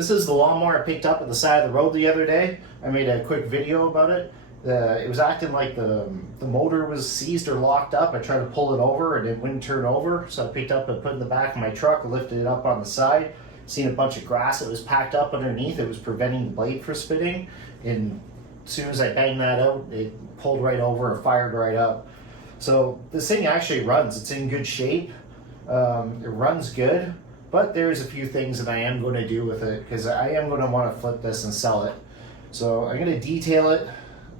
This is the lawnmower I picked up at the side of the road the other day. I made a quick video about it. It was acting like the motor was seized or locked up. I tried to pull it over and it wouldn't turn over, so I picked up and put it in the back of my truck, lifted it up on the side, seen a bunch of grass that was packed up underneath. It was preventing the blade from spinning, and as soon as I banged that out, it pulled right over and fired right up. So this thing actually runs. It's in good shape. It runs good, but there's a few things that I am going to do with it because I am going to want to flip this and sell it. So I'm going to detail it.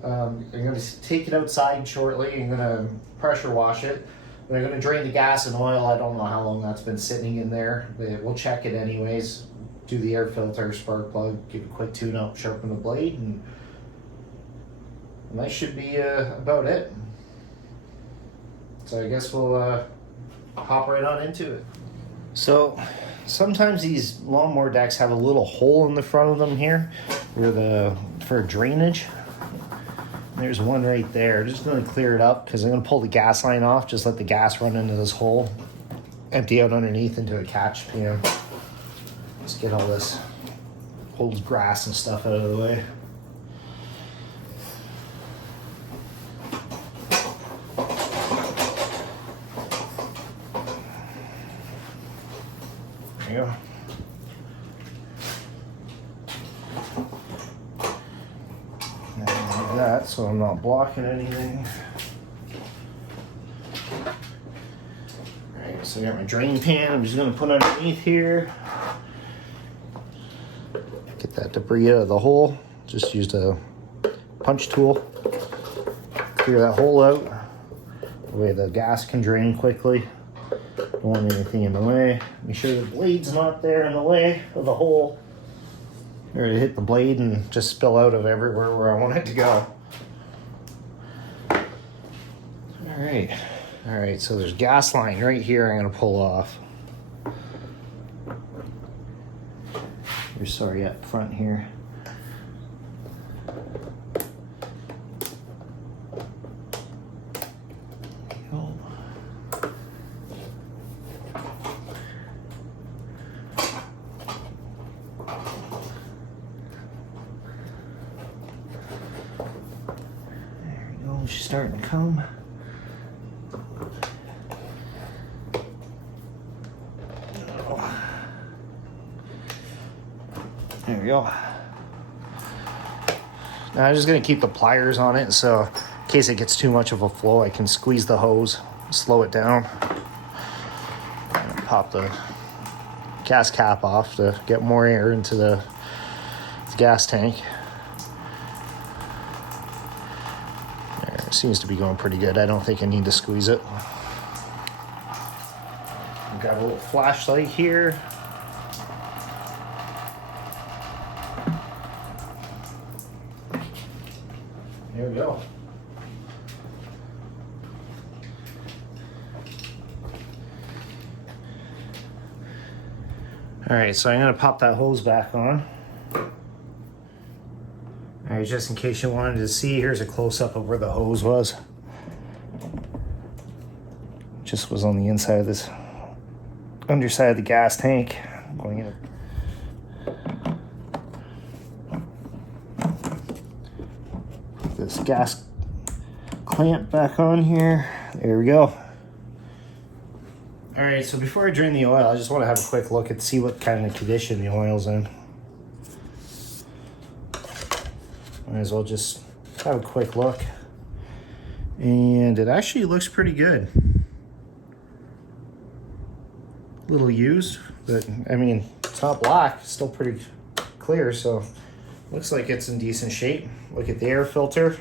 I'm going to take it outside shortly. I'm going to pressure wash it. And I'm going to drain the gas and oil. I don't know how long that's been sitting in there. We'll check it anyways. Do the air filter, spark plug, give a quick tune up, sharpen the blade, and that should be about it. So I guess we'll hop right on into it. So sometimes these lawnmower decks have a little hole in the front of them here for drainage. There's one right there. Just going to clear it up because I'm going to pull the gas line off. Just let the gas run into this hole. Empty out underneath into a catch pan. Just get all this old grass and stuff out of the way. There you go. Like that, so I'm not blocking anything. Alright, so I got my drain pan. I'm just going to put underneath here. Get that debris out of the hole. Just used a punch tool. Clear that hole out. The way the gas can drain quickly. Don't want anything in the way. Make sure the blade's not there in the way of the hole. Or to hit the blade and just spill out of everywhere where I want it to go. Alright, so there's gas line right here I'm going to pull off. Sorry, up front here. She's starting to come. There we go. Now I'm just going to keep the pliers on it, so in case it gets too much of a flow, I can squeeze the hose, slow it down, and pop the gas cap off to get more air into the gas tank. It seems to be going pretty good. I don't think I need to squeeze it. I've got a little flashlight here. There we go. All right, so I'm gonna pop that hose back on. All right, just in case you wanted to see, here's a close-up of where the hose was. Just was on the inside of this underside of the gas tank. Going in. Put this gas clamp back on here. There we go. All right, so before I drain the oil, I just want to have a quick look and see what kind of condition the oil's in. Might as well just have a quick look. And it actually looks pretty good. A little used, but I mean, it's not black, it's still pretty clear, so looks like it's in decent shape. Look at the air filter.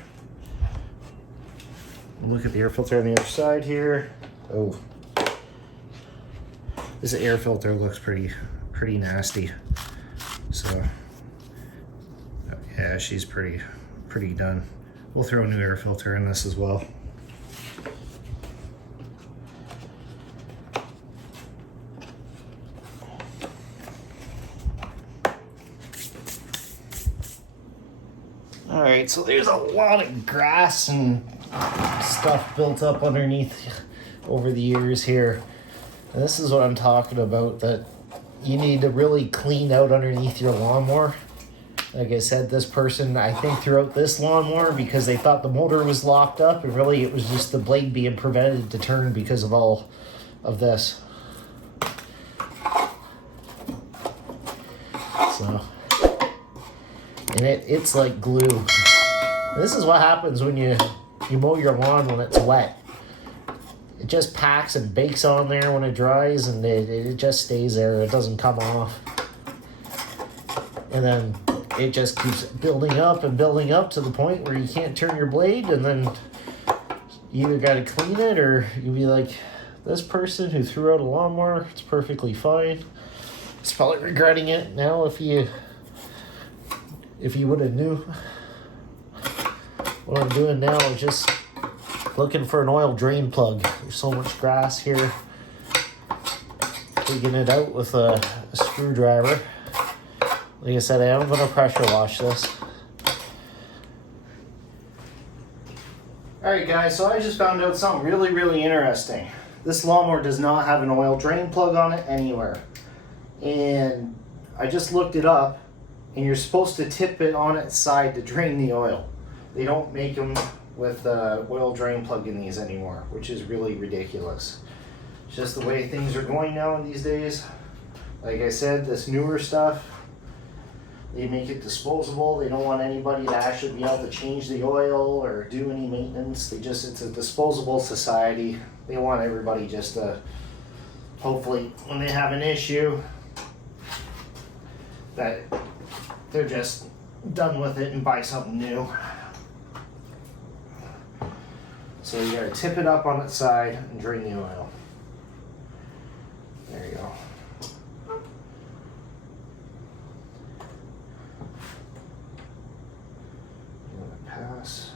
Look at the air filter on the other side here. Oh, this air filter looks pretty nasty. So yeah, she's pretty done. We'll throw a new air filter in this as well. All right, so there's a lot of grass and stuff built up underneath over the years here. And this is what I'm talking about, that you need to really clean out underneath your lawnmower. Like I said, this person, I think, threw out this lawnmower because they thought the motor was locked up, and really it was just the blade being prevented to turn because of all of this. So, and it's like glue. And this is what happens when you mow your lawn when it's wet. It just packs and bakes on there when it dries, and it just stays there. It doesn't come off. And then it just keeps building up and building up to the point where you can't turn your blade, and then you either got to clean it, or you'll be like, this person who threw out a lawnmower, it's perfectly fine. It's probably regretting it now if you would have knew. What I'm doing now is just looking for an oil drain plug. There's so much grass here. Digging it out with a screwdriver. Like I said, I am going to pressure wash this. Alright guys, so I just found out something really, really interesting. This lawnmower does not have an oil drain plug on it anywhere. And I just looked it up, and you're supposed to tip it on its side to drain the oil. They don't make them with oil drain plug in these anymore, which is really ridiculous. It's just the way things are going now in these days. Like I said, this newer stuff, they make it disposable. They don't want anybody to actually be able to change the oil or do any maintenance. It's a disposable society. They want everybody just to, hopefully, when they have an issue, that they're just done with it and buy something new. So you gotta tip it up on its side and drain the oil. There you go. Pass.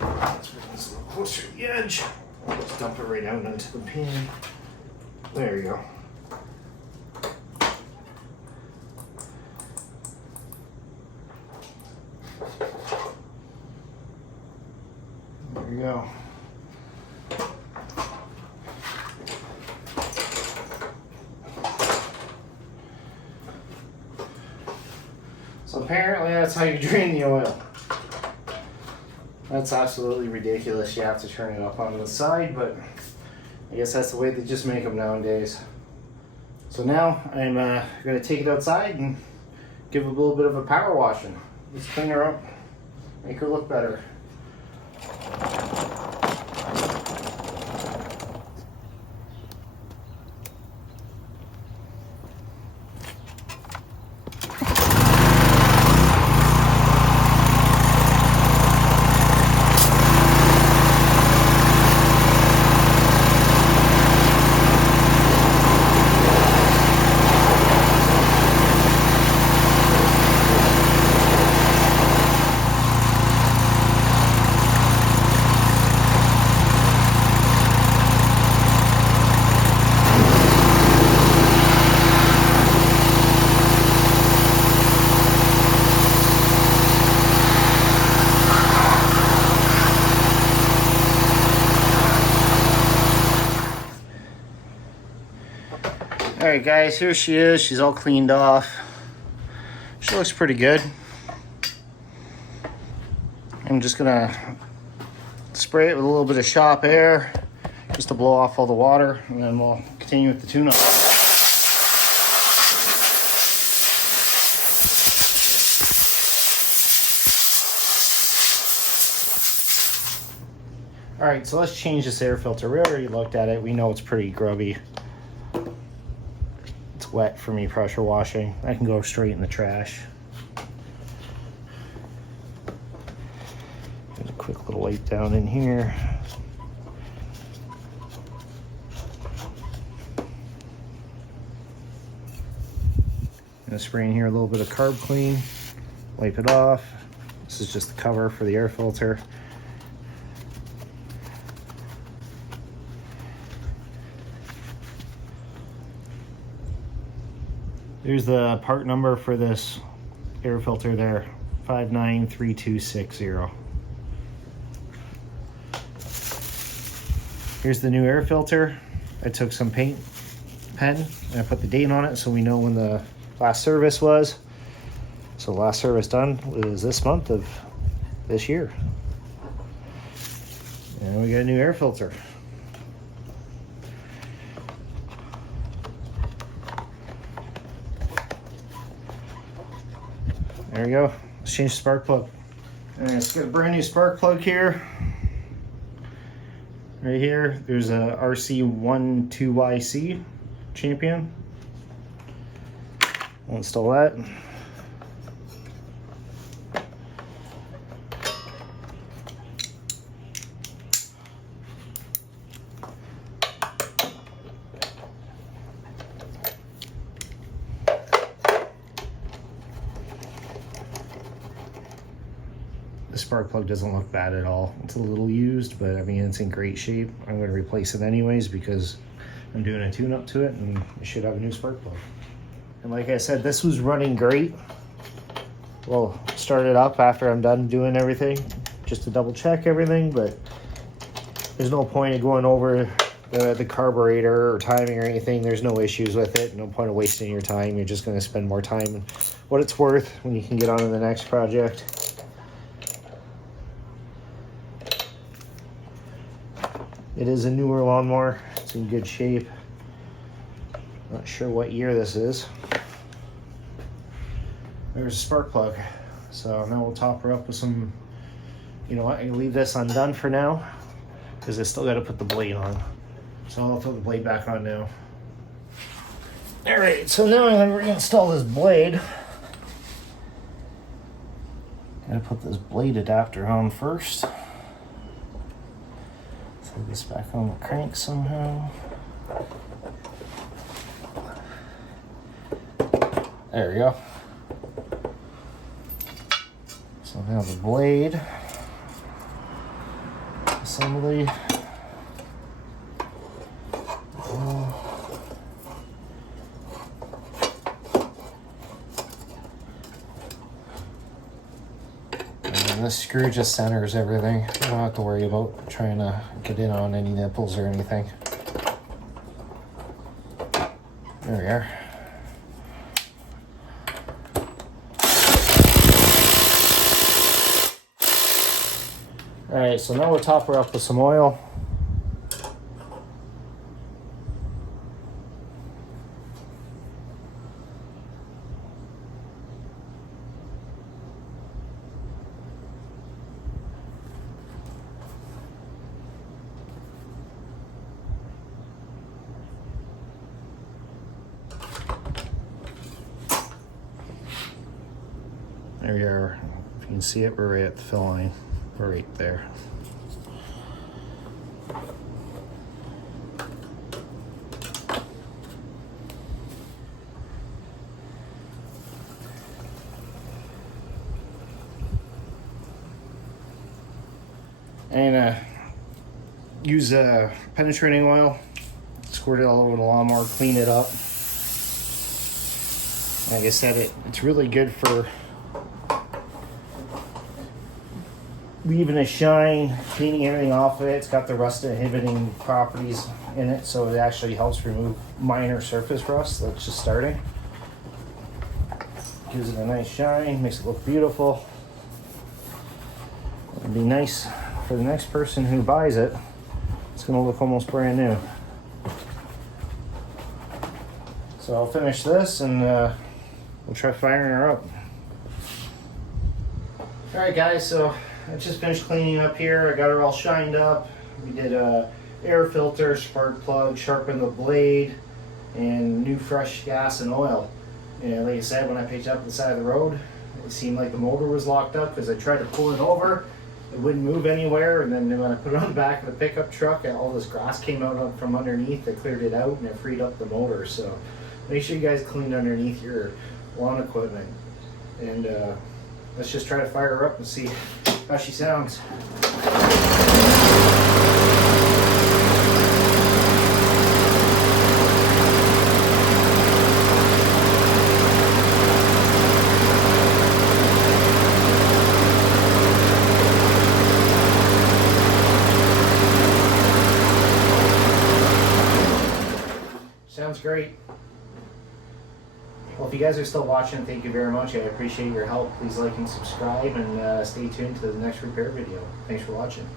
Let's bring this a little closer to the edge. Just dump it right out into the pan. There you go. There you go. So apparently that's how you drain the oil. That's absolutely ridiculous. You have to turn it up on the side, but I guess that's the way they just make them nowadays. So now I'm going to take it outside and give it a little bit of a power washing. Let's clean her up, make her look better. Alright guys, here she is. She's all cleaned off. She looks pretty good. I'm just gonna spray it with a little bit of shop air just to blow off all the water, and then we'll continue with the tune-up. Alright, so let's change this air filter. We already looked at it. We know it's pretty grubby. It's wet for me pressure washing. I can go straight in the trash. Get a quick little wipe down in here. Gonna spray in here a little bit of carb clean. Wipe it off. This is just the cover for the air filter. There's the part number for this air filter there, 593260. Here's the new air filter. I took some paint pen and I put the date on it so we know when the last service was. So the last service done was this month of this year. And we got a new air filter. There we go. Let's change the spark plug. And let's get a brand new spark plug here. Right here, there's a RC12YC Champion. I'll install that. The spark plug doesn't look bad at all. It's a little used, but I mean, it's in great shape. I'm going to replace it anyways because I'm doing a tune-up to it and it should have a new spark plug. And like I said, this was running great. We'll start it up after I'm done doing everything, just to double check everything, but there's no point in going over the carburetor or timing or anything. There's no issues with it. No point of wasting your time. You're just going to spend more time than what it's worth when you can get on to the next project. It is a newer lawnmower. It's in good shape. Not sure what year this is. There's a spark plug. So now we'll top her up with some, you know what, I can leave this undone for now because I still got to put the blade on. So I'll put the blade back on now. All right, so now I'm going to install this blade. Got to put this blade adapter on first. Throw this back on the crank somehow. There we go. So now the blade assembly. And this screw just centers everything. You don't have to worry about trying to get in on any nipples or anything. There we are. Alright, so now we'll top her up with some oil. There we are. If you can see it, we're right at the fill line. We're right there. And use penetrating oil, squirt it all over the lawnmower, clean it up. Like I said, it's really good for leaving a shine, cleaning everything off of it. It's got the rust inhibiting properties in it, so it actually helps remove minor surface rust that's just starting. Gives it a nice shine, makes it look beautiful. It'd be nice for the next person who buys it. It's going to look almost brand new. So I'll finish this and we'll try firing her up. Alright guys, so I just finished cleaning up here. I got her all shined up. We did a air filter, spark plug, sharpened the blade, and new fresh gas and oil. And like I said, when I picked up the side of the road, it seemed like the motor was locked up because I tried to pull it over. It wouldn't move anywhere, and then when I put it on the back of the pickup truck, all this grass came out from underneath. I cleared it out and it freed up the motor. So make sure you guys clean underneath your lawn equipment. And let's just try to fire her up and see how she sounds. sounds great. Well, if you guys are still watching, thank you very much. I appreciate your help. Please like and subscribe, and stay tuned to the next repair video. Thanks for watching.